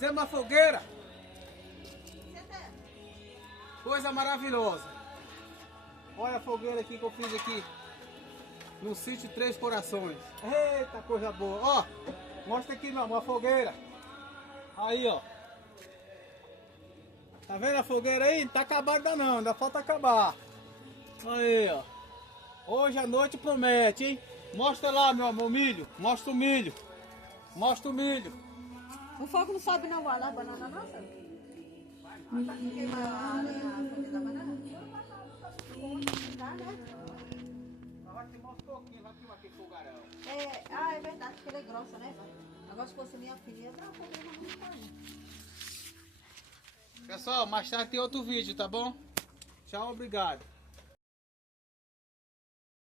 Fizemos uma fogueira. Coisa maravilhosa. Olha a fogueira aqui que eu fiz aqui. No sítio Três Corações. Eita, coisa boa. Ó, mostra aqui não, uma fogueira. Aí, ó. Tá vendo a fogueira aí? Não tá acabada não, ainda falta acabar. Aí, ó. Hoje a noite promete, hein? Mostra lá, meu amor, o milho. Mostra o milho. Mostra o milho. O fogo não sobe não, vai lá, banana nossa. Queima a folha da banana. Tá, né? Vai queimar um pouquinho, vai queimar aquele fogarão. É verdade, porque ele é grossa, né? Agora se fosse minha filha, ia dar um problema no caminho. Pessoal, mais tarde tem outro vídeo, tá bom? Tchau, obrigado.